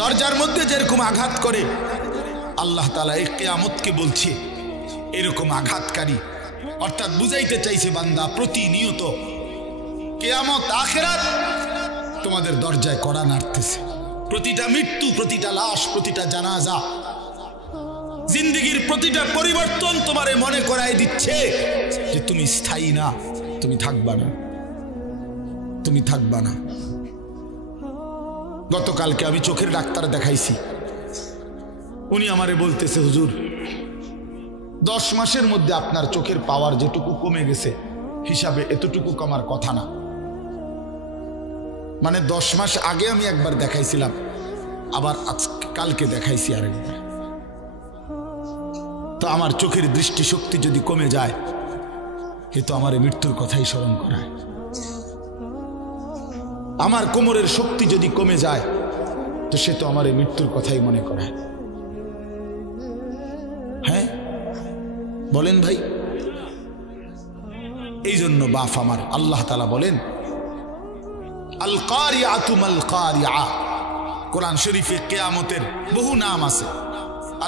দরজার মধ্যে যেরকম আঘাত করে আল্লাহ তাআলা এই কিয়ামতকে বলছে এরকম আঘাতকারী, অর্থাৎ বুঝাইতে চাইছে বান্দা প্রতিনিয়ত কিয়ামত আখিরাত তোমাদের দরজায় কড়া নাড়তেছে। প্রতিটা মৃত্যু, প্রতিটা লাশ, প্রতিটা জানাজা, জিন্দেগির প্রতিটা পরিবর্তন তোমারে মনে করাই দিচ্ছে যে তুমি স্থায়ী না, তুমি থাকবা না, তুমি থাকবা না। গতকালকে আমি চোখের ডাক্তার দেখাইছি, উনি আমারে বলতেছে হুজুর 10 মাসের মধ্যে আপনার চোখের পাওয়ার যেটুকু কমে গেছে হিসাবে এতটুকু কমার কথা না। মানে 10 মাস আগে আমি একবার দেখাইছিলাম, আবার কালকে দেখাইছি আরেকবার। তো আমার চোখের দৃষ্টিশক্তি যদি কমে যায় এ তো আমার মৃত্যুর কথাই স্মরণ করায়। আমার কোমরের শক্তি যদি কমে যায় তো সে তো আমার মৃত্যুর কথাই মনে করায়। হ্যাঁ বলেন ভাই। এই জন্য বাপ আমার আল্লাহ তাআলা বলেন আল কারিআতু মাল কারিআ। কোরআন শরীফে কিয়ামতের বহু নাম আছে।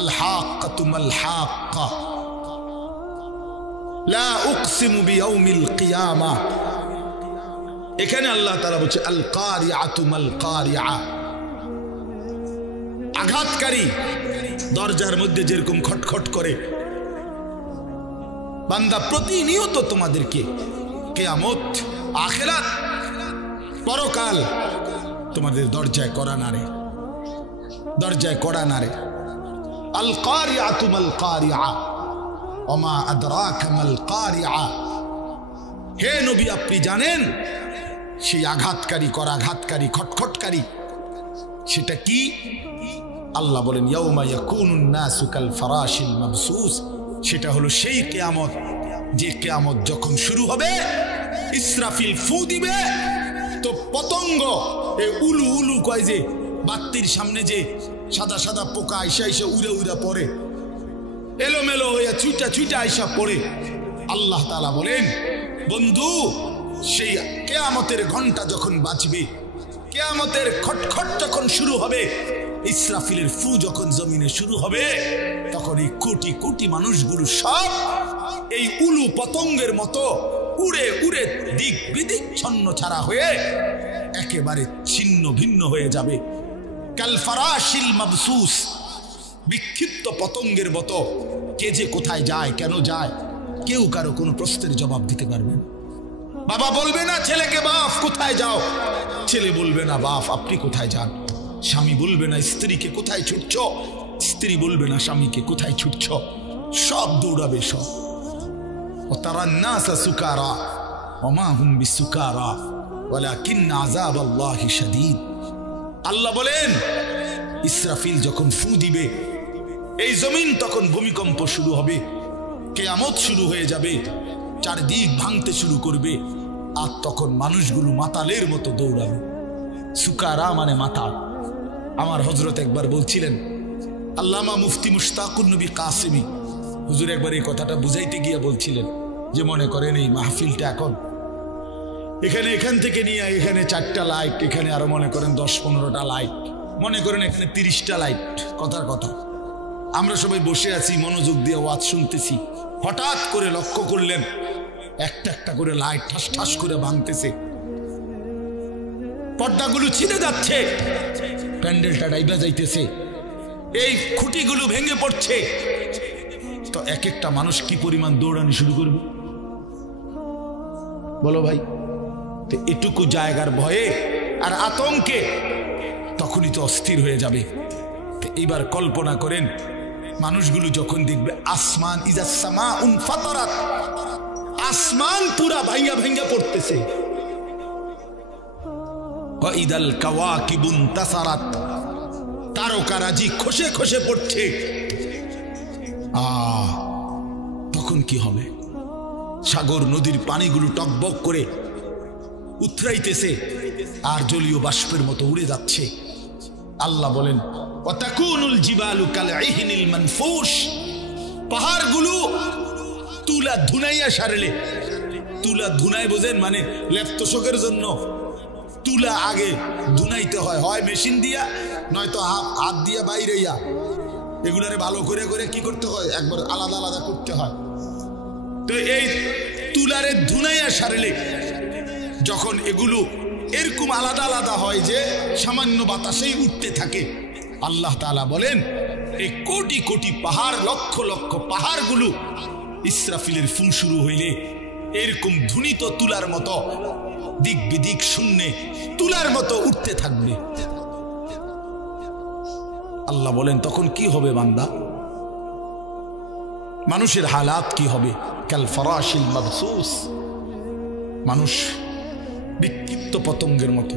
আল হাক্কাতু মাল হাক্কা, লা উকসিমু বিয়াউমিল কিয়ামা। এখানে আল্লাহ তাআলা বলছে আল কারিআতু মাল কারিআ, আঘাতকারী। দরজার মধ্যে যেরকম খটখট করে বান্দা প্রতিনিয়ত তোমাদেরকে কিয়ামত আখিরাত পরকাল তোমাদের দরজায় কড়া নাড়ে, দরজায় কড়া নাড়ে। আল কারিআতু মাল কারিআ ওমা আদরাকা মাল কারিআ। হে নবী আপনি জানেন সেই আঘাতকারী, করাঘাতকারী, খটখটকারী সেটা কি? আল্লাহ বলেন ইয়াউমা ইয়াকুনুন নাসু কাল ফারাশিল মাবসুস। সেটা হলো সেই কিয়ামত, যে কিয়ামত যখন শুরু হবে ইসরাফিল ফু দিবে তো পতঙ্গ এই উলু উলু কয় যে বাতির সামনে যে সাদা সাদা পোকা আইসা আইসা উড়ে উড়ে পড়ে, এলোমেলো হইয়া ছুটা ছুটা আইসা পড়ে। আল্লাহ তাআলা বলেন বন্ধু সেই কিয়ামতের ঘন্টা যখন বাজবে, কিয়ামতের খটখট যখন শুরু হবে, ইসরাফিলের ফু যখন জমিনে শুরু হবে, তখন এই কোটি কোটি মানুষগুলো সব এই উলু পতঙ্গের মতো উড়ে উড়ে দিক বিদিক ছন্ন ছাড়া হয়ে একেবারে ছিন্ন ভিন্ন হয়ে যাবে। কাল ফারাশিল মাবসুস, বিক্ষিপ্ত পতঙ্গের মতো। কে যে কোথায় যায়, কেন যায়, কেউ কারো কোনো প্রশ্নের জবাব দিতে পারবে না। বাবা বলবে না ছেলেকে বাপ কোথায় যাও, ছেলে বলবে না বাপ আপনি কোথায় যান, স্বামী বলবে না স্ত্রীকে কোথায় ছুটছ, স্ত্রী বলবে না স্বামীকে কোথায় ছুটছ, সব দৌড়াবে সব। ওয়াতারান নাসা সুকারা ওমা হুম বিসুকারা ওয়ালাকিন আযাবাল্লাহি শাদীদ। আল্লাহ বলেন ইসরাফিল যখন ফু দিবে এই জমিন তখন ভূমিকম্প শুরু হবে, কিয়ামত শুরু হয়ে যাবে, চারদিক ভাঙতে শুরু করবে, আর তখন মানুষগুলো মাতালের মতো দৌড়াবে। সুকারা মানে মাতাল। আমার হযরত একবার বলছিলেন, আল্লামা মুফতি মুশতাকুন নবী কাসেমি হুজুর একবার এই কথাটা বুঝাইতে গিয়ে বলছিলেন যে মনে করেন এই মাহফিলটা এখন এখান থেকে নিয়ে এখানে 4টা লাইট, এখানে আরো মনে করেন 10-15টা লাইট, মনে করেন এখানে 30টা লাইট, কথার কথা আমরা সবাই বসে আছি মনোযোগ দিয়ে ওয়াজ শুনতেছি, হঠাৎ করে লক্ষ্য করলেন একটা একটা করে লাইট ঠাস ঠাস করে ভাঙতেছে, পর্দাগুলো ছিঁড়ে যাচ্ছে, প্যান্ডেলটা ডাইবা যাইতেছে, এই খুঁটিগুলো ভেঙে পড়ছে। তো এক একটা মানুষ কি পরিমাণ দৌড়ানি শুরু করবে বলো ভাই? তো এটুকু জায়গার ভয়ে আর আতঙ্কে তখনই তো অস্থির হয়ে যাবে। এইবার কল্পনা করেন মানুষগুলো যখন দেখবে আসমান ইজাস সামাউন ফাতারাত, আসমান পুরা ভাঙা ভাঙা পড়তেছে, ওয়া ইদাল কাওয়াকিবুন তাসারাত, তারকারাজি খসে খসে পড়ছে, তখন কি হবে? সাগর নদীর পানিগুলো টকবক করে উথরাইতেছে আর জলীয় বাষ্পের মতো উড়ে যাচ্ছে। আল্লাহ বলেন ওয়াতাকুনুল জিবালু কালঈহিনিল মানফুশ, পাহাড়গুলো তুলা ধুনাইয়া সারলে, তুলা ধুনাই বোঝেন মানে লেপ তোষকের জন্য তুলা আগে ধুনাইতে হয়, হয় মেশিন দিয়া নয়তো হাত দিয়ে বাইরে এগুলারে ভালো করে করে কি করতে হয়, একবার আলাদা আলাদা করতে হয়। তো এই তুলারে ধুনাইয়া সারলে যখন এগুলো এরকম আলাদা আলাদা হয় যে সামান্য বাতাসেই উঠতে থাকে, আল্লাহ তাআলা বলেন এই কোটি কোটি পাহাড়, লক্ষ লক্ষ পাহাড়গুলো ইসরাফিলের ফুঁ শুরু হইলে এরকম ধুনিত তুলার মতো দিক বিদিক শূন্যে তুলার মতো উঠতে থাকবে। আল্লাহ বলেন তখন কি হবে বান্দা, মানুষের হালাত কি হবে? কাল ফরাশিল মাবসুস, মানুষ বিক্ষিপ্ত পতঙ্গের মতো।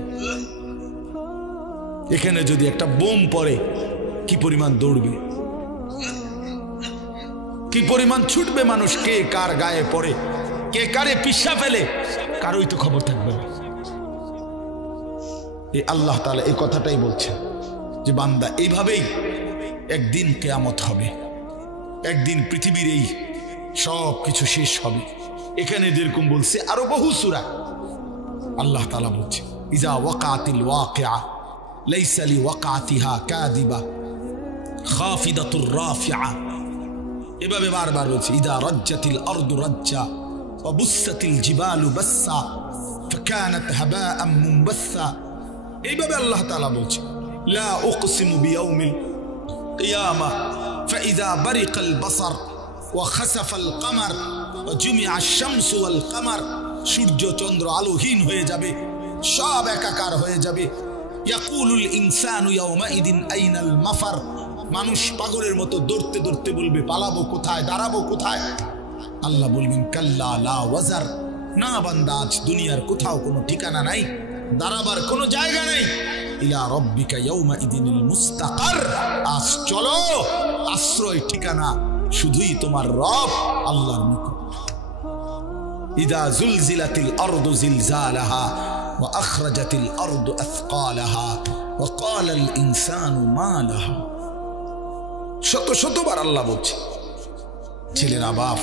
এখানে যদি একটা বোম পড়ে কি পরিমাণ দৌড়বে, কি পরিমাণ ছুটবে মানুষ, কে কার গায়ে পড়ে, কে কারে পিষা ফেলে, কারোই তো খবর থাকবে না। এই আল্লাহ তাআলা এই কথাটাই বলছেন যে বান্দা এইভাবেই একদিন কিয়ামত হবে, একদিন পৃথিবীর এই সব কিছু শেষ হবে। এখানে যেরকম বলছে আরো বহু সূরা আল্লাহ তাআলা বলছে ইজা ওয়াকাতিল ওয়াকিআ লাইসা লিওয়াকাতিহা কাযিবা খাফিদাতুর রাফিআ, এভাবে বারবার বলছে ইদা রাজ্জাতিল আরদু রাজ্জা ওয়া বুসাতিল জিবালু বাসসা ফাকানাত হাবাআন মুনবাসসা। এইভাবে আল্লাহ তাআলা বলছে লা উকসিমু বিয়াউমিল কিয়ামাহ ফাইযা বারিকাল বাসার ওয়া খাসাফাল কামার ওয়া জুমিআশ শামসু ওয়াল কামার, সূর্য চন্দ্র আলোহীন হয়ে যাবে, সব একাকার হয়ে যাবে। ইয়াকুলুল ইনসানু ইয়াউমাইদিন আইনাল মাফার, মানুষ পাগলের মতো দৌড়তে দৌড়তে বলবে পালাবো কোথায়, দাঁড়াবো কোথায়? আল্লাহ বলবেন কাল্লা লা ওয়াজার, না বান্দা আজ দুনিয়ার কোথাও কোনো ঠিকানা নাই, দাঁড়াবার কোনো জায়গা নাই। ইলা রাব্বিকা ইয়াউমাইদিনিল মুস্তাকার, আজ চলো আশ্রয় ঠিকানা শুধুই তোমার রব আল্লাহর নিকট। ইদা জুলজিলাতিল আরদু জিলজালাহা ওয়া আখরাজাতিল আরদু আথকালাহা ওয়া ক্বালাল ইনসানু মা লাহা। শত শতবার আল্লাহ বলছে ছেলেরা বাপ,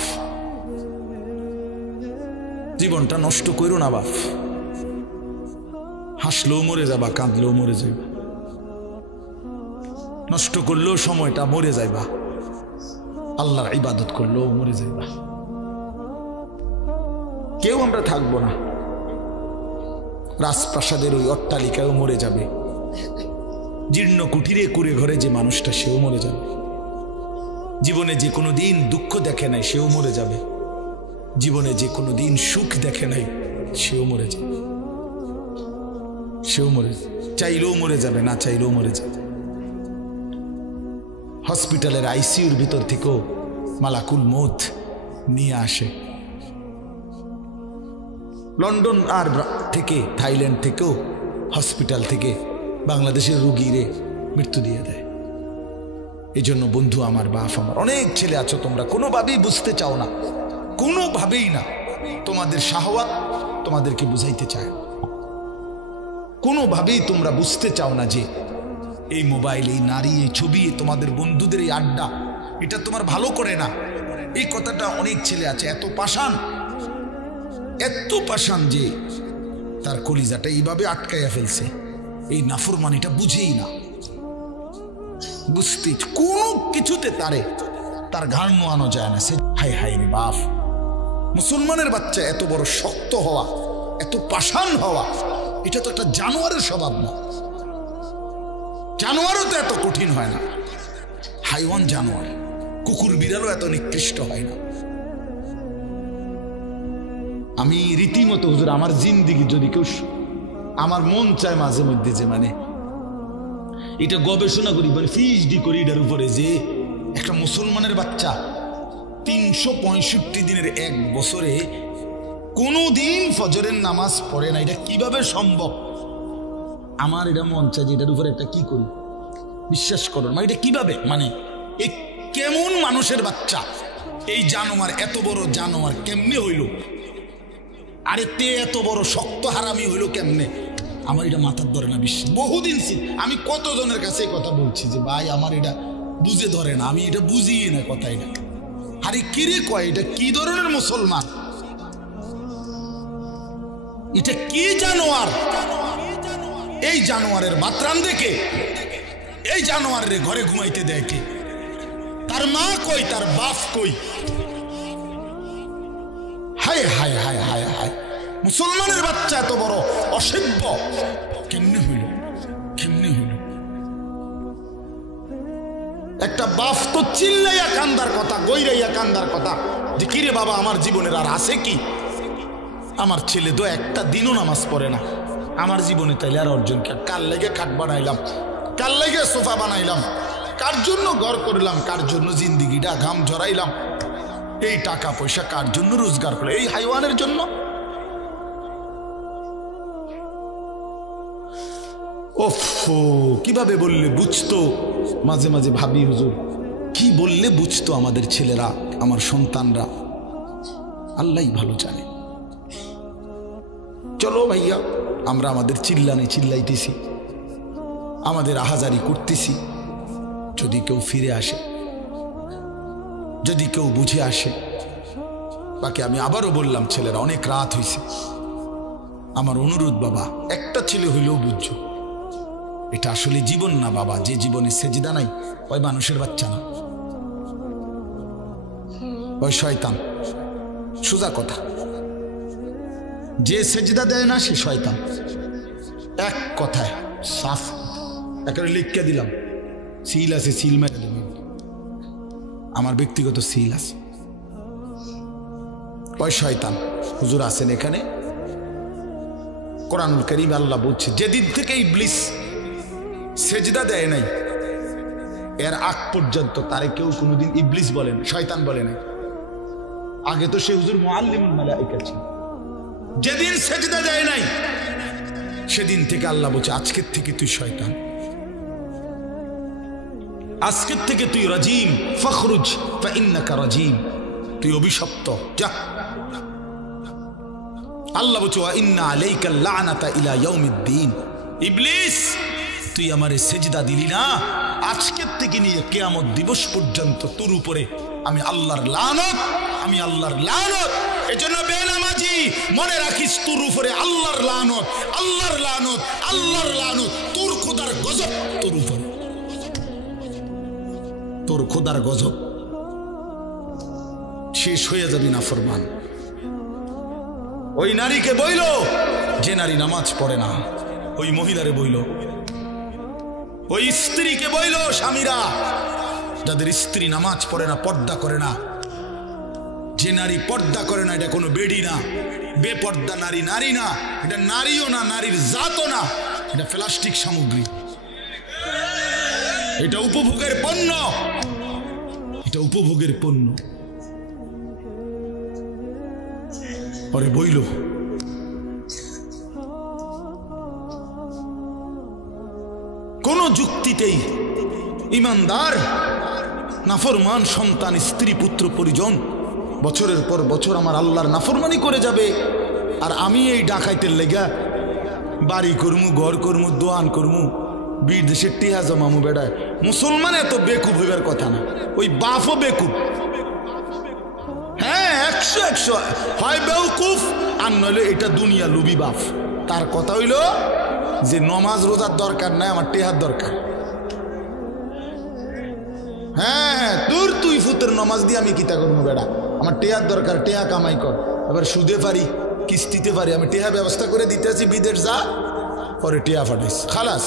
জীবনটা নষ্ট করো না বাপ, হাসলেও মরে যাবা, কাঁদলেও মরে যাইবা, নষ্ট করলেও সময়টা মরে যাইবা, আল্লাহর ইবাদত করলেও মরে যাইবা। কেউ আমরা থাকবো না, রাজপ্রাসাদের ওই অট্টালিকায়ও মরে যাবে, জীর্ণ কুটিরে কুড়ে ঘরে যে মানুষটা সেও মরে যাবে, জীবনে যে কোনো দিন দুঃখ দেখে নাই সেও মরে যাবে, জীবনে যে কোনো দিন সুখ দেখে নাই সেও মরে যাবে, সেও মরে চাইলেও মরে যাবে, না চাইলেও মরে যাবে। হসপিটালের আইসিইউর ভিতর থেকেও মালাকুল মৌত নিয়ে আসে, লন্ডন আর থেকে থাইল্যান্ড থেকেও হসপিটাল থেকে বাংলাদেশের রুগীরে মৃত্যু দিয়ে দেয়। এই জন্য বন্ধু আমার, বাপ আমার, অনেক ছেলে আছো তোমরা কোনোভাবেই বুঝতে চাও না, কোনোভাবেই না, তোমাদের শাহওয়াত তোমাদেরকে বুঝাইতে চায়, কোনোভাবেই তোমরা বুঝতে চাও না যে এই মোবাইল, এই নারী, এই ছবি, তোমাদের বন্ধুদের এই আড্ডা, এটা তোমার ভালো করে না। এই কথাটা অনেক ছেলে আছে এত পাষাণ, এত পাষাণ যে তার কলিজাটা এইভাবে আটকাইয়া ফেলছে, এই নাফরমানিটা বুঝেই না, বুঝতে কোনো কিছুতে তার ঘাড় নোয়ানো যায় না। সে হাই হাই রে বাপ, মুসলমানের বাচ্চা এত বড় শক্ত হওয়া, এত পাষাণ হওয়া, এটা তো একটা জানোয়ারের স্বভাব না। জানোয়ারও তো এত কঠিন হয় না, হাইওয়ান জানোয়ার, কুকুর বিড়ালও এত নিকৃষ্ট হয় না। আমি রীতিমতো হুজুর আমার জিন্দিগি যদি কেউ, আমার মন চায় মাঝে মধ্যে যে মানে এটা গবেষণা করি, মানে পিএইচডি করি এটার উপরে, যে একটা মুসলমানের বাচ্চা 365 দিনের এক বছরে কোনো দিন ফজরের নামাজ পড়ে না, এটা কিভাবে সম্ভব? আমার এটা মন চায় যে এটার উপরে একটা কি করি, বিশ্বাস করো, মানে এটা কিভাবে, মানে এই কেমন মানুষের বাচ্চা, এই জানোয়ার, এত বড় জানোয়ার কেমনে হইল, আরে তে এত বড় শক্ত হারামি হইল কেমনে? আমার এটা মাথার ধরে না বিশ্বাস। বহুদিন আমি কতজনের কাছে এই কথা বলছি যে ভাই আমার এটা বুঝে ধরে না, আমি এটা বুঝি না কথা, এটা আরে কিরে কয়, এটা কি ধরনের মুসলমান, এটা কি জানোয়ার? এই জানোয়ারের বাতরান দেখে এই জানোয়ার রে ঘরে ঘুমাইতে দেয় কে? তার মা কই, তার বাপ কই? হায় হায় হায় হায় হায়, মুসলমানের বাচ্চা এত বড় অসভ্য কেমনে হইল? কেমনে হইল? একটা বাপ তো চিল্লাইয়া কান্দার কথা, গইরাইয়া কান্দার কথা যে কিরে বাবা, আমার জীবনের আর আছে কি? আমার ছেলে তো একটা দিনও নামাজ পড়ে না, আমার জীবনে তাইলে আর অর্জন কি? কার লেগে খাট বানাইলাম, কার লেগে সোফা বানাইলাম, কার জন্য ঘর করলাম, কার জন্য জিন্দিগিটা ঘাম ঝরাইলাম, এই টাকা পয়সা কার জন্য রোজগার করে? এই হাইওয়ানের জন্য? ওফ, কিভাবে বললে বুঝতো? মাঝে মাঝে ভাবি হুজুর, কি বললে বুঝতো আমাদের ছেলেরা, আমার সন্তানরা? আল্লাহই ভালো জানে। চলো ভাইয়া, আমরা আমাদের চিল্লানে চিল্লাইতেছি, আমাদের আহাজারি করতেছি। যদি কেউ ফিরে আসে, যদি কেউ বুঝে আসে, বাকি আমি আবারও বললাম, ছেলেরা অনেক রাত হয়েছে, আমার অনুরোধ বাবা, একটা ছেলে হইলেও বুঝছো এটা আসলে জীবন না বাবা। যে জীবনে সেজদা নাই ওই মানুষের বাচ্চা না, ওই শয়তান। সোজা কথা, যে সেজদা দেয় না সে শয়তান। এক কথায় সাফ একেবারে লিখকে দিলাম, সিল আছে, সিল মেরে দেবেন, আমার ব্যক্তিগত সিল আছে। ওই শয়তান হুজুর আছেন এখানে। কোরআনুল কারীম আল্লাহ বলছে, যেদিন থেকে ইবলিস সেজদা দেয় নাই এর আগ পর্যন্ত তারে কেউ কোনোদিন ইবলিস বলে না, শয়তান বলে নাই। আগে তো সে হুজুর মুআল্লিমুল মালায়েকা ছিল। যেদিন সেজদা দেয় নাই সেদিন থেকে আল্লাহ বলছে, আজকের থেকে তুই শয়তান, আজকের থেকে তুই রাজিম, ফখরুজ ফাইন্নাকা রাজিম, তুই অভিশপ্ত, যা। আল্লাহ বলছে, ওয়া ইন্না আলাইকা লানাতা ইলা ইয়াউমিদ্দিন, ইবলিস তুই আমারে সেজদা দিলি না, আজকের থেকে নিয়ে কিয়ামত দিবস পর্যন্ত তোর উপরে আমি আল্লাহর লানত, আমি আল্লাহর লানত। এজন্য বেনামাজি মনে রাখিস, তোর উপরে আল্লাহর লানত, আল্লাহর লানত, আল্লাহর লানত, তোর খোদার গজব তোর উপরে, তোর খোদার গজব। শেষ হয়ে যাবি নাফরমান। ওই নারীকে বইল যে নারী নামাজ পড়ে না, ওই মহিলারে বইল, ওই স্ত্রীকে বইল, স্বামীরা যাদের স্ত্রী নামাজ পড়ে না, পর্দা করে না। যে নারী পর্দা করে না এটা কোনো বেডি না, বেপর্দা নারী নারী না, এটা নারীও না, নারীর জাতও না, এটা প্লাস্টিক সামগ্রী, এটা উপভোগের পণ্য, এটা উপভোগের পণ্য। পরে বইল, কোন যুক্তিতেই ইমানদার নাফরমান সন্তান, স্ত্রী, পুত্র, পরিজন বছরের পর বছর আমার আল্লাহর নাফরমানি করে যাবে, আর আমি এই ডাকাইতের লেগা বাড়ি করমু, ঘর করমু, দোয়ান করমু, বিদেশের টিহা জমামু। বেড়ায় মুসলমান এত বেকুব হইবার কথা না, ওই বাপও বেকুব। হ্যাঁ, 100 হয় বেউকুফ, আর নইলে এটা দুনিয়া লুবি বাপ। তার কথা হইল যে নমাজ রোজার দরকার নাই, আমার টেহার দরকার। হ্যাঁ, তোর তুই ফুতের নমাজ দিয়ে আমি কিতা করবো বেড়া, আমার টেহার দরকার, টেহা কামাই কর। এবার সুদে পারি, কিস্তিতে পারি, আমি টেহা ব্যবস্থা করে দিতেছি, বিদেশ যা, পরে টেহা ফাটাইস, খালাস।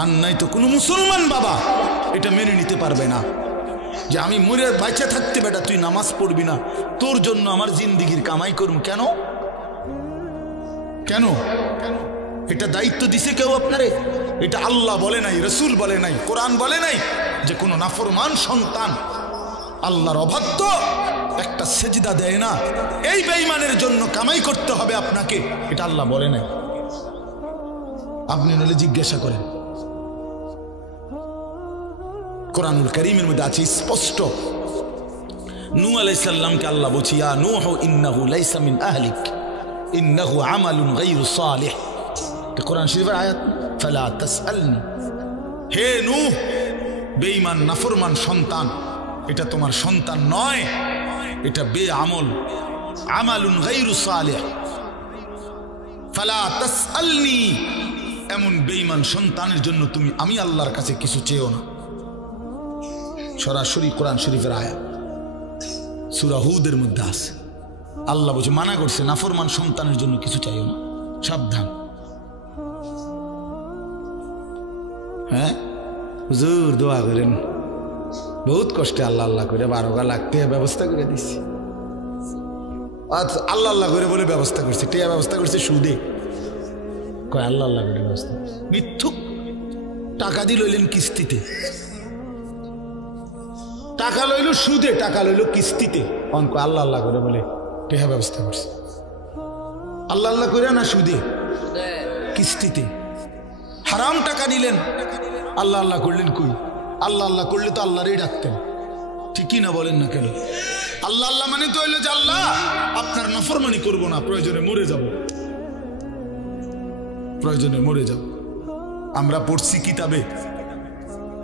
আর নাই তো কোনো মুসলমান বাবা এটা মেনে নিতে পারবে না যে আমি মরে বাঁচা থাকতে বেটা তুই নামাজ পড়বি না, তোর জন্য আমার জিন্দিগির কামাই করুন। কেন কেন? এটা দায়িত্ব দিছে কেউ আপনারে? এটা আল্লাহ বলে নাই, রসুল বলে নাই, কোরআন বলে নাই যে কোনো নাফরমান সন্তান আল্লাহর অবাধ্য একটা সেজদা দেয় না, এই বেঈমানের জন্য কামাই করতে হবে আপনাকে, এটা আল্লাহ বলে নাই। আপনি নলে জিজ্ঞাসা করেন, কোরআনুল কারীমের মধ্যে আছে স্পষ্ট। নূহ আলাইহিস সালামকে আল্লাহ বলছে, ইয়া নূহ ইন্নাহু লাইসা মিন আহলিক ইন্নাহু আমালুন গায়রু সালিহ। কোরআন শরীফের আয়াত, ফালা তাসআলনি, হে নূহ, বেঈমান নাফরমান সন্তান, এটা তোমার সন্তান নয়, এটা বেআমল, আমালুন গায়রু সালিহ। ফালা তাসআলনি, এমন বেঈমান সন্তানের জন্য তুমি আমি আল্লাহর কাছে কিছু চেয়েও না। সরাসরি কোরআন শরীফের আয়াত সূরা হুদের মধ্যে আছে। আল্লাহ বলছে, মানা করছে নাফরমান সন্তানের জন্য কিছু চাইও না, সাবধান। হ্যাঁ হুজুর দোয়া করেন, বহুত কষ্টে আল্লাহ আল্লাহ করে 12 লাখ টাকা ব্যবস্থা করে দিচ্ছি। আল্লাহ আল্লাহ করে বলে ব্যবস্থা করছে, টাকা ব্যবস্থা করছে সুদে। কয় আল্লাহ আল্লাহ করে ব্যবস্থা, মিথ্যুক। টাকা দিয়ে লইলেন কিস্তিতে, টাকা লইল সুদে, টাকা লইল কিস্তিতে। অন কয় আল্লাহ আল্লাহ করে বলে টাকা ব্যবস্থা করছে। আল্লাহ আল্লাহ করে না সুদে কিস্তিতে। হারাম টাকা নিলেন, আল্লাহ আল্লাহ করলেন কই? আল্লাহ আল্লাহ করলে তো আল্লাহরই ডাকতেন, ঠিকই না বলেন না কেন? আল্লাহ আল্লাহ মানে তো হইলো যে আল্লাহ আপনার নাফরমানি করব না, প্রয়োজনে মরে যাব, প্রয়োজনে মরে যাব। আমরা পড়ছি কিতাবে,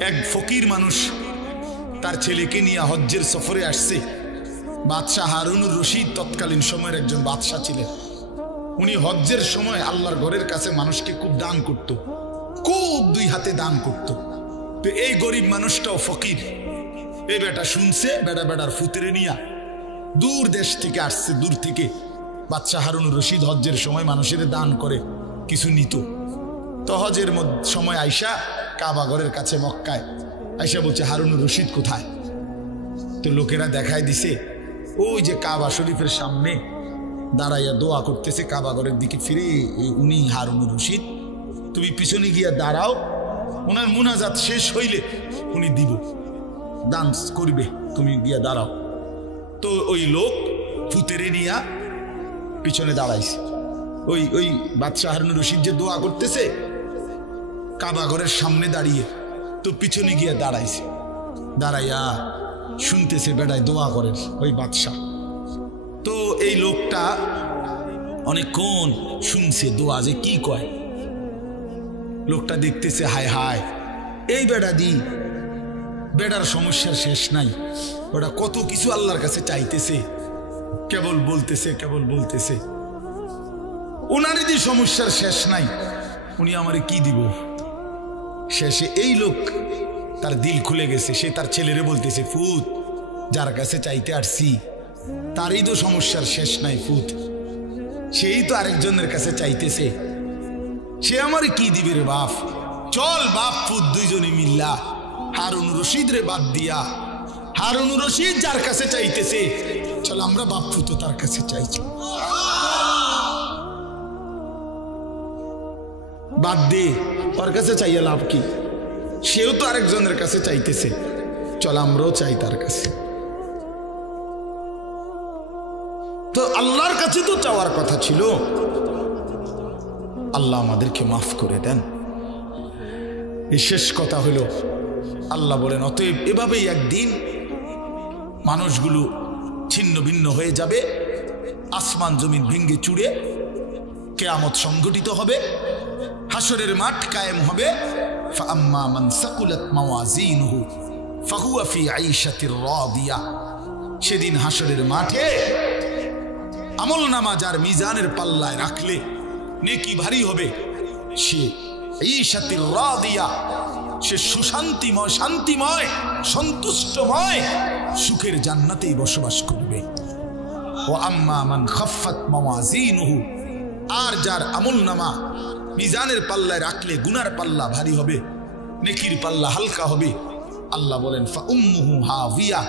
এক ফকির মানুষ তার ছেলেকে নিয়ে হজ্জের সফরে আসছে। বাদশাহ হারুনুর রশিদ তৎকালীন সময়ের একজন বাদশাহ ছিলেন। উনি হজ্জের সময় আল্লাহর ঘরের কাছে মানুষকে খুব দান করত, খুব 2 হাতে দান করত। তো এই গরিব মানুষটাও ফকির। এই বেটা শুনছে, বেটার ফুতেরে নিয়া দূর দেশ থেকে আসছে, দূর থেকে। বাদশাহ হারুনুর রশিদ হজ্জের সময় মানুষের দান করে, কিছু নিত। তো হজের সময় আইসা কাবা ঘরের কাছে মক্কায় আইসা বলছে, হারুনুর রশিদ কোথায়? তো লোকেরা দেখায় দিছে, ওই যে কাবা শরীফের সামনে দাঁড়াইয়া দোয়া করতেছে, কাবা ঘরের দিকে ফিরে। উনি হারুনুর রশিদ, তুমি পিছনে গিয়া দাঁড়াও, ওনার মুনাজাত শেষ হইলে উনি দিব, দান করবে, তুমি গিয়া দাঁড়াও। তো ওই লোক ফুতেরে নিয়া পিছনে দাঁড়াইছে। ওই বাদশাহ হারুনুর রশিদ যে দোয়া করতেছে কাবা ঘরের সামনে দাঁড়িয়ে, তো পিছনে গিয়া দাঁড়াইছে। দাঁড়াইয়া শুনতেছে বেড়ায় দোয়া করেন ওই বাদশাহ। তো এই লোকটা অনেকক্ষণ শুনছে দোয়া যে কি কয়। লোকটা দেখতেছে, হায় হায়, এই বেড়া দি, বেড়ার সমস্যার শেষ নাই। ওটা কত কিছু আল্লাহর কাছে চাইতেছে, কেবল বলতেছে। ওনারই দি সমস্যার শেষ নাই, উনি আমারে কি দিব? শেষে এই লোক তার দিল খুলে গেছে। সে তার ছেলেরে বলতেছে, ফুত, যার কাছে চাইতে আসছি তারই তো সমস্যার শেষ নাই ফুত, সেই তো আরেকজনের কাছে চাইতেছে, সে আমারে কি দিবে রে বাপ? চল বাপ ফুত দুইজনে মিল্লা হারুনুর রশিদ রে বাদ দিয়া, হারুনুর রশিদ যার কাছে চাইতেছে, চল আমরা বাপ ফুত তার কাছে চাইছি, বাদ দে, ওর কাছে চাইয়া লাভ কি? সেও তো আরেকজনের কাছে চাইতেছে, চল আমরাও চাই তার কাছে। তো আল্লাহর কাছে তো চাওয়ার কথা ছিল। আল্লাহ আমাদেরকে মাফ করে দেন। এই শেষ কথা হলো, আল্লাহ বলেন, অতএব এভাবেই একদিন মানুষগুলো ছিন্ন ভিন্ন হয়ে যাবে, আসমান জমিন ভেঙ্গে চুড়ে কিয়ামত সংঘটিত হবে, হাসরের মাঠ কায়েম হবে। ফাআম্মা মান সাকুলাত মাওয়াজিনুহু ফাহুয়া ফি আইশাতির রাদিয়া। সেদিন হাসরের মাঠে আমলনামা যার মিজানের পাল্লায় রাখলে নেকি ভারী হবে, সে আইশাতির রাদিয়া, সে সুশান্তিময়, শান্তিময়, সন্তুষ্টময় সুখের জান্নাতেই বসবাস করবে। ও আম্মা মান খাফফাত মাওয়াজিনুহু, আর যার আমলনামা মিজানের পাল্লায় রাখলে গুনার পাল্লা ভারী হবে, নেকির পাল্লা হালকা হবে। আল্লাহ বলেন, ফা উম্মুহু হাভিয়া,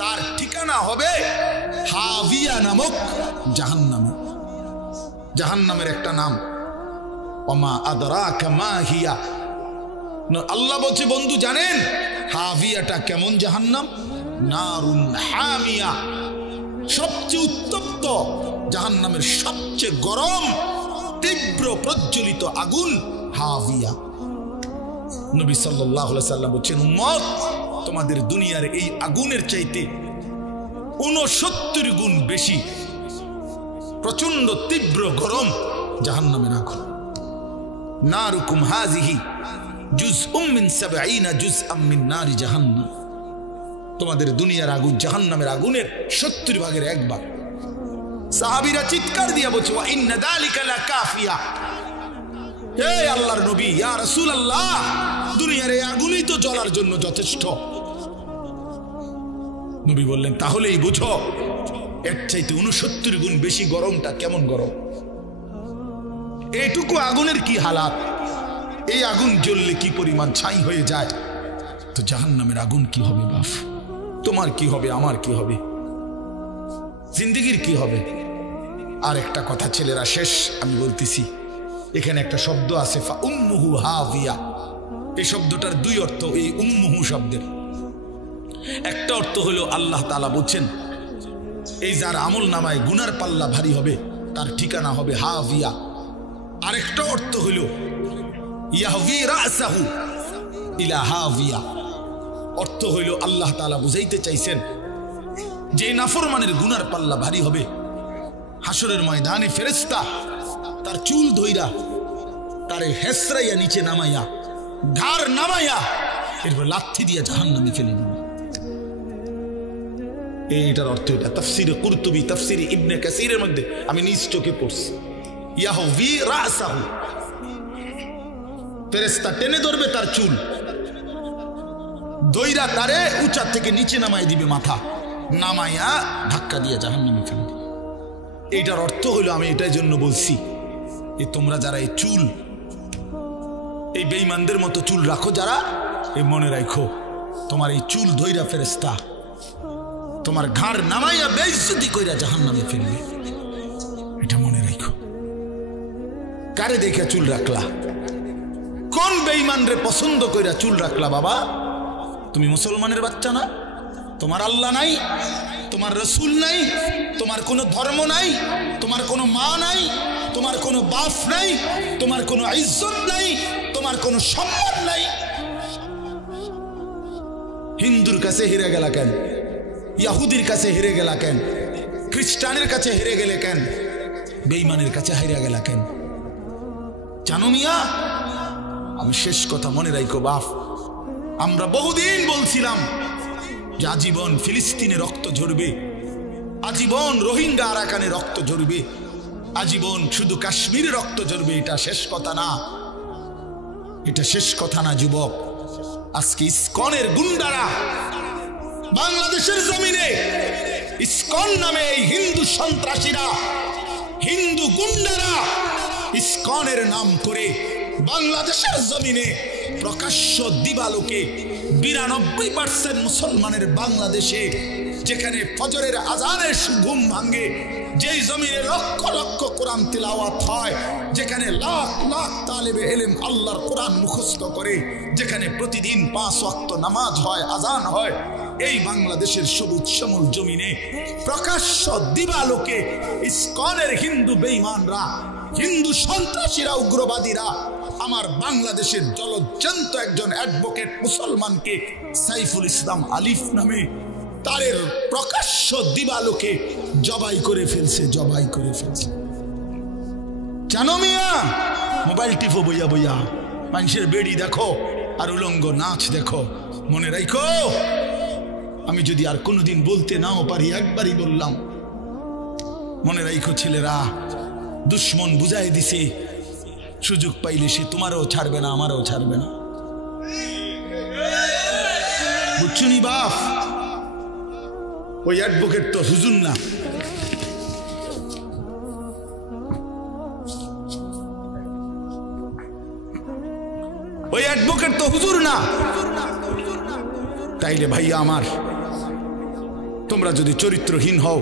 তার ঠিকানা হবে হাভিয়া নামক জাহান্নামে। জাহান্নামের একটা নাম। ওমা আদরাকা মা হিয়া। আল্লাহ বলছে, বন্ধু জানেন হাভিয়াটা কেমন জাহান্নাম? নারুন হামিয়া, সবচেয়ে উত্তপ্ত জাহান্নামের সবচেয়ে গরম তীব্র প্রজ্বলিত আগুন হাভিয়া। নবী সাল্লাল্লাহু আলাইহি সাল্লাম বলেন, উম্মত, তোমাদের দুনিয়ার এই আগুনের চাইতে 69 গুণ বেশি প্রচন্ড তীব্র গরম জাহান্নামের আগুন। নারুকুম হাযিহি জুজউম মিন 70 জুজআম মিন নারি জাহান্নাম। তোমাদের দুনিয়ার আগুন জাহান্নামের আগুনের 70 ভাগের 1 ভাগ। সাহাবীরা চিৎকার দিয়া বলছে, ওয়া ইন্না যালিকা লাকাফিয়া, হে আল্লাহর নবী, ইয়া রাসূলুল্লাহ, দুনিয়ার এই আগুনই তো জ্বলার জন্য যথেষ্ট। নবী বললেন, তাহলেই বুঝো এর চাইতে 69 গুণ বেশি গরমটা কেমন গরম। এইটুকু আগুনের কি হালাত, এই আগুন জ্বললে কি পরিমাণ ছাই হয়ে যায়, তো জাহান্নামের আগুন কি হবে বাপ? তোমার কি হবে, আমার কি হবে, জিন্দেগির কি হবে? আর একটা কথা ছেলেরা, শেষ আমি বলতেছি, এখানে একটা শব্দ আছে ফা উম্মুহু হাভিয়া। এই শব্দটার দুই অর্থ। এই উম্মুহু শব্দের একটা অর্থ হলো আল্লাহ তাআলা বলছেন, এই যার আমল নামায় গুনার পাল্লা ভারী হবে তার ঠিকানা হবে হাভিয়া। আরেকটা অর্থ হলো ইয়াহভি রাসাহু ইলা হাভিয়া। অর্থ হইল আল্লাহ তাআলা বুঝাইতে চাইছেন যে নাফরমানের গুনার পাল্লা ভারী হবে, হাসরের ময়দানে ফেরেশতা তার চুল ধইরা তারে হেসরাইয়া নিচে নামাইয়া, ঘাড় নামাইয়া, এরপর লাথি দিয়া জাহান্নামে ফেলে দিবে। এইটার অর্থ এটা। তাফসিরে কুরতুবী, তাফসিরে ইবনে কাসিরের মধ্যে আমি নিজ চোখে পড়ছি, ইয়াহভি রাসাহু, ফেরেশতা টেনে ধরবে তার চুল, দইরা তারে উঁচা থেকে নিচে নামাই দিবে, মাথা নামাইয়া ধাক্কা দিয়ে জাহান্নামে ফেলে দিবে। এইটার অর্থ হলো, আমি এটার জন্য বলছি, এই তোমরা যারা এই চুল, এই বেঈমানদের মতো চুল রাখো যারা, এই মনে রাখো তোমার এই চুল ধইরা ফেরেশতা তোমার ঘাড় নামাইয়া বেইজ্জতি কইরা জাহান্নামে ফেলবে। এটা মনে রাখো। কারে দেখে চুল রাখলা? কোন বেঈমানরে পছন্দ কইরা চুল রাখলা বাবা? তুমি মুসলমানের বাচ্চা না? তোমার আল্লাহ নাই, তোমার রসুল নাই, তোমার কোনো ধর্ম নাই, তোমার কোনো মা নাই, তোমার কোনো বাপ নাই, তোমার কোনো ইজ্জত নাই, তোমার কোনো সম্মান নাই। হিন্দুর কাছে হেরে গেলা কেন? ইহুদির কাছে হেরে গেলা কেন? খ্রিস্টানের কাছে হেরে গেলে কেন? বেঈমানের কাছে হেরে গেলা কেন? জানো মিয়া, আমি শেষ কথা মনে রাখো বাপ, আমরা বহুদিন বলছিলাম যে আজীবন ফিলিস্তিনে রক্ত ঝরবে, আজীবন রোহিঙ্গা আরাকানে রক্ত ঝরবে, আজীবন শুধু কাশ্মীরে রক্ত ঝরবে। এটা শেষ কথা না, এটা শেষ কথা না যুবক। আজকে ইসকনের গুন্ডারা বাংলাদেশের জমিনে, ইসকন নামে এই হিন্দু সন্ত্রাসীরা, হিন্দু গুন্ডারা ইসকনের নাম করে বাংলাদেশের জমিনে প্রকাশ্য দিবালোকে 92% মুসলমানের বাংলাদেশে, যেখানে ফজরের আজানের ঘুম ভাঙে, যেই জমিনে লক্ষ লক্ষ কোরআন তিলাওয়াত হয়, যেখানে লাখ লাখ তালেবে ইলম আল্লাহর কোরআন মুখস্থ করে, যেখানে প্রতিদিন 5 ওয়াক্ত নামাজ হয়, আজান হয়, এই বাংলাদেশের সবুজ শ্যামল জমিনে প্রকাশ্য দিবালোকে ইসকনের হিন্দু বেঈমানরা, হিন্দু সন্ত্রাসীরা, উগ্রবাদীরা আমার বাংলাদেশের জলজ্জান্ত একজন অ্যাডভোকেট মুসলমানকে সাইফুল ইসলাম আলিফ নামে তারের প্রকাশ্য দিবালোকে জবাই করে ফেলছে, জবাই করে ফেলছে। জানো মিয়া, মোবাইল টিপো বইয়া বইয়া, মানুষের বেড়ি দেখো আর উলঙ্গ নাচ দেখো। মনে রাখো, আমি যদি আর কোনোদিন বলতে নাও পারি, একবারই বললাম, মনে রাখো ছেলেরা, দুশ্মন বুঝাই দিছে, সুযোগ পাইলে সে তোমারও ছাড়বে না, আমারও ছাড়বে না। বুঝছুনি বাপ? ওই অ্যাডভোকেট তো হুজুর না, ওই অ্যাডভোকেট তো হুজুর না। তাইলে ভাইয়া আমার, তোমরা যদি চরিত্রহীন হও,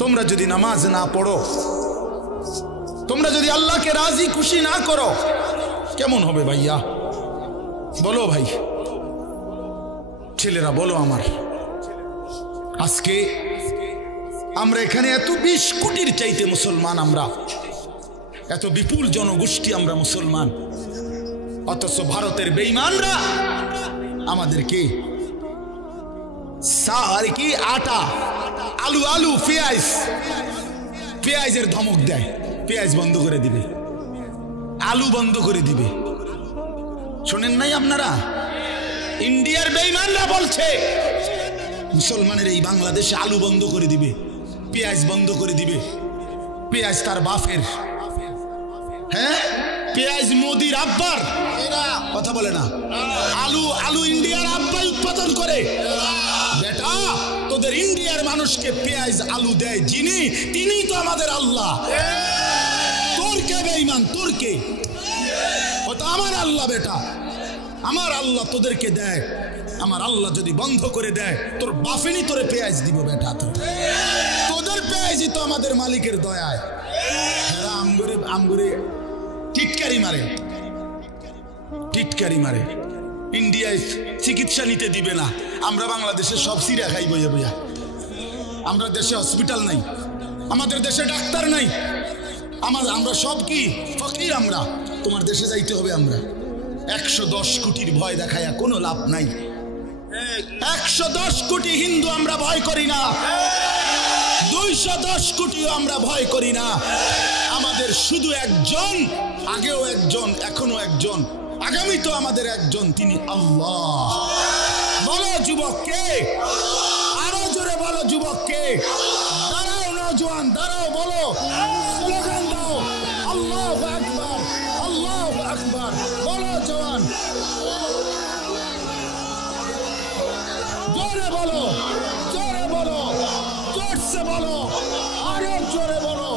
তোমরা যদি নামাজ না পড়ো, তোমরা যদি আল্লাহকে রাজি খুশি না করো, কেমন হবে ভাইয়া? বলো ভাই, ছেলেরা বলো আমার। আজকে আমরা এখানে এত 20 কোটির চাইতে মুসলমান, আমরা এত বিপুল জনগোষ্ঠী, আমরা মুসলমান, অথচ ভারতের বেঈমানরা আমাদেরকে আর কি আটা, আলু আলু, পেঁয়াজ, পেঁয়াজের ধমক দেয়, পেঁয়াজ বন্ধ করে দিবে, আলু বন্ধ করে দিবে। শোনেন নাই আপনারা? ইন্ডিয়ার বেঈমানরা বলছে মুসলমানের এই বাংলাদেশে আলু বন্ধ করে দিবে, পেঁয়াজ বন্ধ করে দিবে। পেঁয়াজ তার বাপের, হ্যাঁ পেঁয়াজ মোদির আব্বার কথা বলে না, আলু ইন্ডিয়ার আব্বাই উৎপাদন করে। বেটা তোদের ইন্ডিয়ার মানুষকে পেঁয়াজ আলু দেয় যিনি, তিনি তো আমাদের আল্লাহ। তোর কে বেঈমান, তোর কে? ও তো আমার আল্লাহ বেটা, আমার আল্লাহ তোদেরকে দেয়। আমার আল্লাহ যদি বন্ধ করে দেয় তোর বাফেনি তোরে পেঁয়াজ দিব বেটা। তোদের পেঁয়াজই তো আমাদের মালিকের দয়ায়। আমগুরে টিটকারি মারে। ইন্ডিয়ায় চিকিৎসা নিতে দিবে না, আমরা বাংলাদেশে সব সিরা খাই বইয়া বইয়া। আমরা দেশে হসপিটাল নাই, আমাদের দেশে ডাক্তার নাই, আমরা সব কি ফকির। আমরা তোমার দেশে যাইতে হবে। আমরা 110 কোটির ভয় দেখায়া কোনো লাভ নাই। 110 কোটি হিন্দু আমরা ভয় করি না, 210 কোটিও আমরা ভয় করি না। আমাদের শুধু একজন, আগেও একজন, এখনো একজন, আগামী তো আমাদের একজন, তিনি আল্লাহ। বলো যুবক কে? আরো জোরে বলো যুবক কে? দাঁড়াও নওজোয়ান, দাঁড়াও, বলো, স্লোগান দাও, আল্লাহু আকবার, আল্লাহু আকবার। বলো জওয়ান, জোরে বলো, জোরে বলো, জোরসে বলো, আরো জোরে বলো।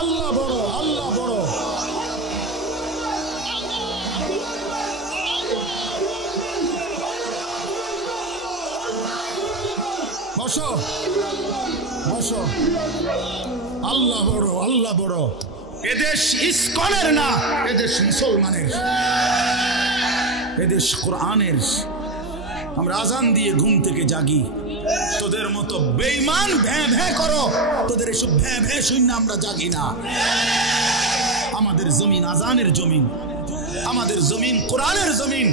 আল্লাহ বড়, আল্লাহ বড়। বসো, বসো। আল্লাহ বড়, আল্লাহ বড়। এদেশ ইসকনের না, এদেশ মুসলমানের, এদেশ কোরআনের। আমরা আজান দিয়ে ঘুম থেকে জাগি, তোদের মতো বেঈমান ভ্যাঁ ভ্যাঁ করো, তোদের এসব ভ্যাঁ ভ্যাঁ শুন না আমরা জাগি না। আমাদের জমিন আজানের জমিন, আমাদের জমিন কোরআনের জমিন,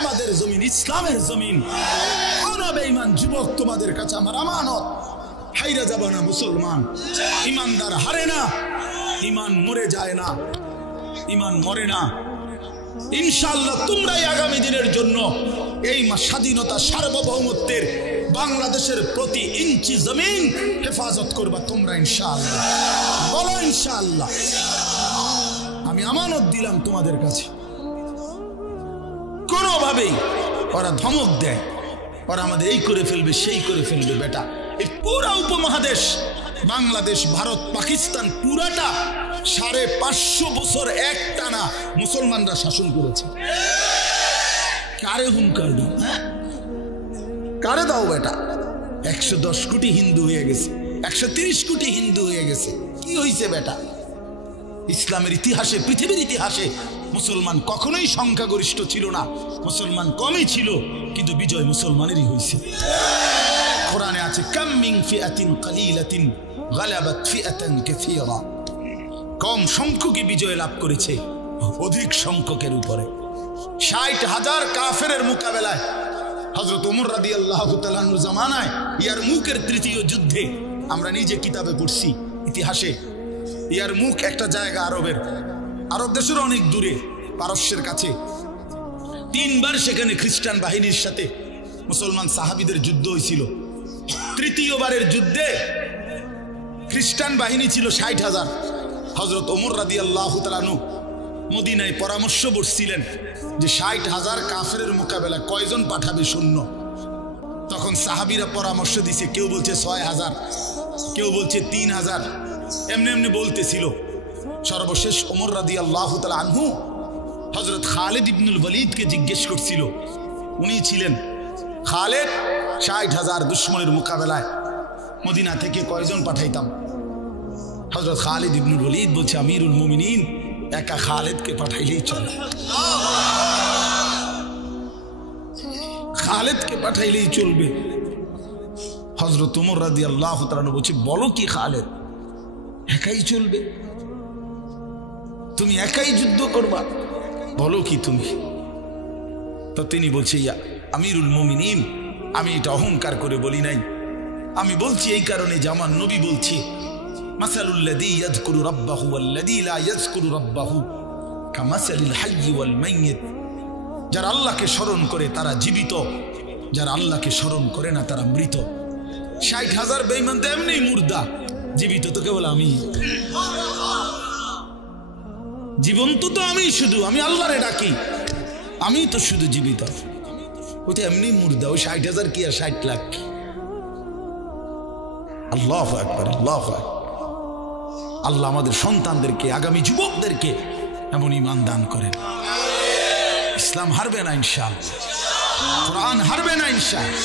আমাদের জমিন ইসলামের জমিন। কোন বেঈমান যুবক তোমাদের কাছে আমার আমানত। হাইরা যাব না মুসলমান, ইমানদার হারে না, ইমান মরে যায় না, ইমান মরে না। ইনশাআল্লাহ তোমরাই আগামী দিনের জন্য এই স্বাধীনতা সার্বভৌমত্বের বাংলাদেশের প্রতি ইঞ্চি জমিন হেফাজত করবা তোমরা ইনশাআল্লাহ। বলো ইনশাআল্লাহ। আমি আমানত দিলাম তোমাদের কাছে। কোনোভাবেই ওরা ধমক দেয়, ওরা আমাদের এই করে ফেলবে, সেই করে ফেলবে। বেটা এই পুরা উপমহাদেশ, বাংলাদেশ, ভারত, পাকিস্তান পুরাটা 550 বছর এক টানা মুসলমানরা শাসন করেছে। কারে হুঙ্কার দাও? কারে দাও বেটা? 110 কোটি হিন্দু হয়ে গেছে, 130 কোটি হিন্দু হয়ে গেছে। কি হয়েছে বেটা? ইসলামের ইতিহাসে, পৃথিবীর ইতিহাসে মুসলমান কখনোই সংখ্যাগরিষ্ঠ ছিল না, মুসলমান কমই ছিল, কিন্তু বিজয় মুসলমানেরই হয়েছে। কোরআনে আছে কাম মিন ফিআতিন কালিলাতিন গালাবাত ফিআতান কাসীরা। কম সংখ্যকই বিজয় লাভ করেছে অধিক সংখ্যকের উপরে। 60,000 কাফেরের মোকাবেলায় হযরত ওমর রাদিয়াল্লাহু তাআলা আনহুর জামানায় ইয়ারমুকের তৃতীয় যুদ্ধে, আমরা নিজে কিতাবে পড়ছি ইতিহাসে, ইয়ারমুক একটা জায়গা আরব দেশের অনেক দূরে, পারস্যের কাছে। 3 বার সেখানে খ্রিস্টান বাহিনীর সাথে মুসলমান সাহাবীদের যুদ্ধ হয়েছিল। তৃতীয়বারের যুদ্ধে খ্রিস্টান বাহিনী ছিল 60,000। হযরত ওমর রাদিয়াল্লাহু তাআলা আনহু মদিনায় পরামর্শ বসছিলেন যে 60,000 কাফেরের মোকাবেলা কয়জন পাঠাবে সৈন্য। তখন সাহাবীরা পরামর্শ দিছে, কেউ বলছে 6,000, কেউ বলছে 3,000, এমনি এমনি বলতেছিল। সর্বশেষ ওমর রাদিয়াল্লাহু তাআলা আনহু হযরত খালিদ ইবনুল ওয়ালিদকে জিজ্ঞেস করছিল, উনি ছিলেন খালিদ, 60,000 দুশমনের মোকাবেলায় মদিনা থেকে কয়জন পাঠাইতাম? হযরত খালিদ ইবনুল ওয়ালিদ বলছে, আমিরুল মুমিনিন, একা খালিদকে পাঠাইলেই চলে, খালিদকে পাঠাইলেই চলবে। হযরত ওমর রাদিয়াল্লাহু তাআলা বলছে, বলো কি খালিদ, একাই চলবে? তুমি একাই যুদ্ধ করবা? বলো কি তুমি? তো তিনি বলছে, ইয়া আমিরুল মুমিনিন, আমি এটা অহংকার করে বলি নাই, আমি বলছি এই কারণে যে আমার নবী বলছে, মাসালুল্লাযী ইয়াযকুরু রাব্বাহু ওয়াল্লাযী লা ইয়াযকুরু রাব্বাহু কামাসালিল হায়্যি ওয়াল মাইয়িত। যারা আল্লাহকে স্মরণ করে তারা জীবিত, যারা আল্লাহকে স্মরণ করে না তারা মৃত। 60,000 বেঈমান তো এমনি মুর্দা, জীবিত তো কেবল আমি। জীবন্ত তো আমি, শুধু আমি আল্লাহরে ডাকি, আমি তো শুধু জীবিত। ওই তো এমনি মুর্দা, ওই 60,000 কি আর 60 লাখ কি? আল্লাহু আকবার, আল্লাহু আকবার। আল্লাহ আমাদের সন্তানদেরকে, আগামী যুবকদেরকে এমন ঈমান দান করেন। ইসলাম হারবে না ইনশাআল্লাহ, কোরআন হারবে না ইনশাআল্লাহ।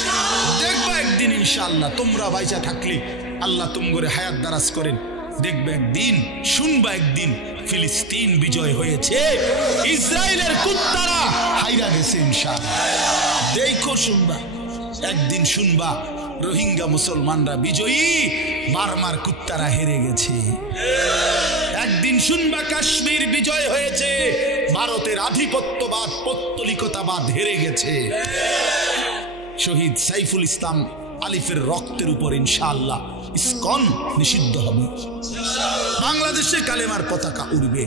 দেখবা একদিন ইনশাআল্লাহ, তোমরা বাইচা থাকলে আল্লাহ তুমগরে হায়াত দারাজ করেন, দেখবে একদিন, শুনবা একদিন ফিলিস্তিন বিজয় হয়েছে, ইসরায়েলের কুত্তারা হাইরা গেছে ইনশাআল্লাহ। দেখো, শুনবা একদিন, শুনবা রোহিঙ্গা মুসলমানরা বিজয়ী, বার্মার কুত্তারা হেরে গেছে। একদিন শুনবা কাশ্মীর বিজয় হয়েছে, ভারতের আধিপত্যবাদ, পৌত্তলিকতাবাদ হেরে গেছে। শহীদ সাইফুল ইসলাম আলিফের রক্তের উপর ইনশাআল্লাহ ইসকন নিষিদ্ধ হবে, বাংলাদেশে কালেমার পতাকা উড়বে।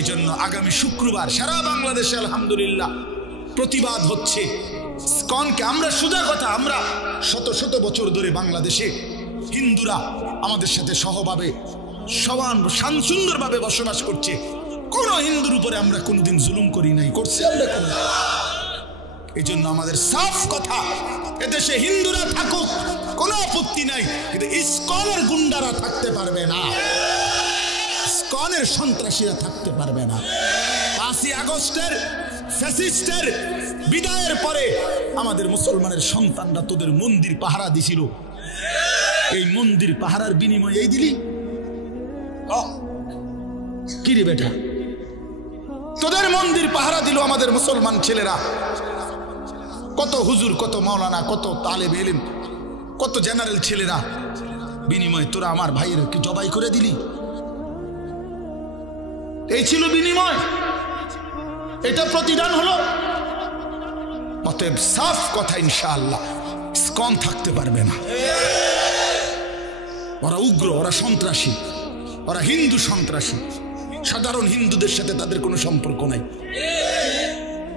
এজন্য আগামী শুক্রবার সারা বাংলাদেশে আলহামদুলিল্লাহ প্রতিবাদ হচ্ছে ইসকনকে। আমরা সোজা কথা, আমরা শত শত বছর ধরে বাংলাদেশে হিন্দুরা আমাদের সাথে সহভাবে সমান সুন্দরভাবে বসবাস করছে। কোন হিন্দুর উপরে আমরা কোনোদিন জুলুম করি নাই, করছি আমরা কোন। এই জন্য আমাদের সাফ কথা, এদেশে হিন্দুরা থাকুক কোনো আপত্তি নাই, কিন্তু ইসকনের গুন্ডারা থাকতে পারবে না, ইসকনের সন্ত্রাসীরা থাকতে পারবে না। 5ই আগস্টের ফ্যাসিস্টের বিদায়ের পরে আমাদের মুসলমানের সন্তানরা তোদের মন্দির পাহারা দিছিল, এই মন্দির পাহারার বিনিময়ে এই দিলি কি রে বেটা? তোদের মন্দির পাহারা দিল আমাদের মুসলমান ছেলেরা, কত হুজুর, কত মাওলানা, কত তালেব ইলম, কত জেনারেল ছেলেরা, বিনিময়ে তোরা আমার ভাইয়ের কি জবাই করে দিলি? এই ছিল বিনিময়, এটা প্রতিদান হলো। অতএব সাফ কথা, ইনশাআল্লাহ ইসকন থাকতে পারবে না। ওরা উগ্র, ওরা সন্ত্রাসী, ওরা হিন্দু সন্ত্রাসী, সাধারণ হিন্দুদের সাথে তাদের কোনো সম্পর্ক নাই।